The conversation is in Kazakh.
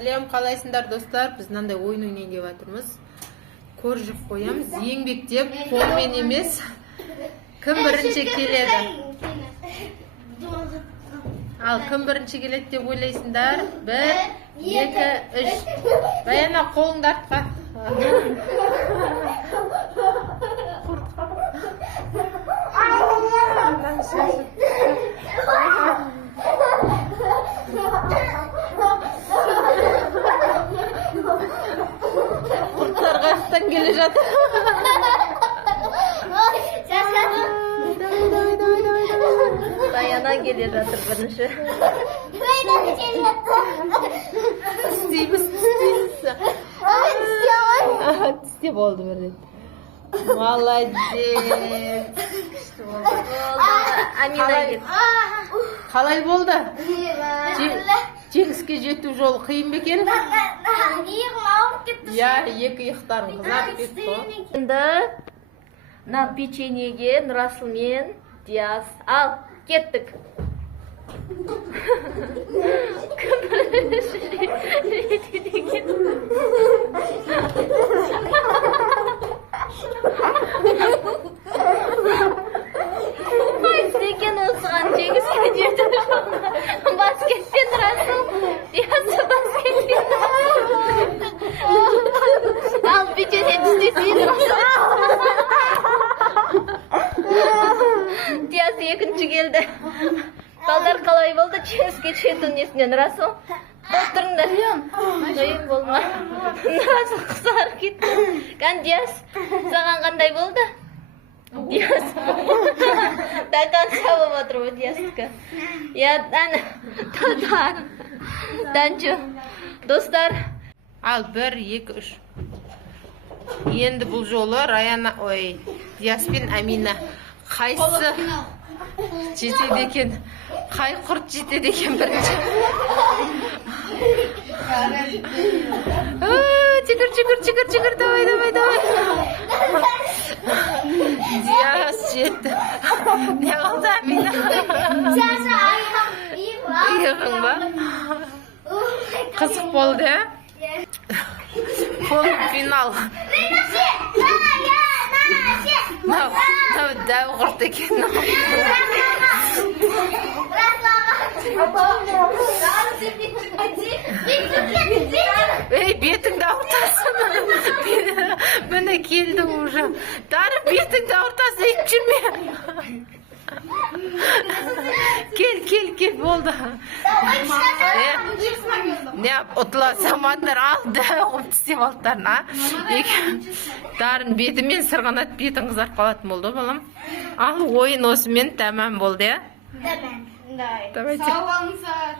Сәлем, қалайсыңдар достар? Біз мынандай ойын ойнайын деп жатырмыз. Коржық қоямыз, еңбектеп, қолмен емес. Кім бірінші келеді? Ал кім бірінші келеді деп ойлайсыңдар? 1, 2, 3. Баяна қолыңды артқа. Құрттар қаяқтан келе жатыр. Баяна келе жатыр бірінші. Тістейміз. Тісте болды бір рет. Молодец. Амина келді. Қалай болды? Жеңіске жету жолы қиын ба екен? Я, екі иықтарым қызарып кетті ғой. Енді мына печеньеге Нұрасыл мен Диас. Ал, кеттік. Кім бірінші жетеді екен? Екен осыған жеңіске жету жолы. Баскетпен Нұрасыл. Диас баскетпен. Ал, печенье түстесейін Нұрасыл. Диас екінші келді. Балдар қалай болды? Жеңіске жету несінен Нұрасыл? Отырыңдар. Ойын болма. Нұрасыл қызарып кетті. Диас, саған қандай болды? Диас. Дакан сабып отыр ғой Диастікі. Данчу. Достар. Ал, 1, 2, 3. Енді бұл жолы Диас пен Амина қайсы жетеді екен? Қай құрт жетеді екен бірінші? Жүгір, давай. Диас жетті. Не қалды Амина? Иығың ба? Қызық болды, ә? Полуфинал. Дәу құрт екен. Ей, бетіңді ауыртасың. Міне келді уже. Дары бетіңді ауыртасың, еп жүрме. Кел, болды. Не, ұтыла самадыр, алды, ұмт істеп алдыларын, а? Дарын бетімен сырғанат, бетін қызарып қалатын болды, балам. Ал, ойын осымен тәмам болды, я? Сау болыңыздар.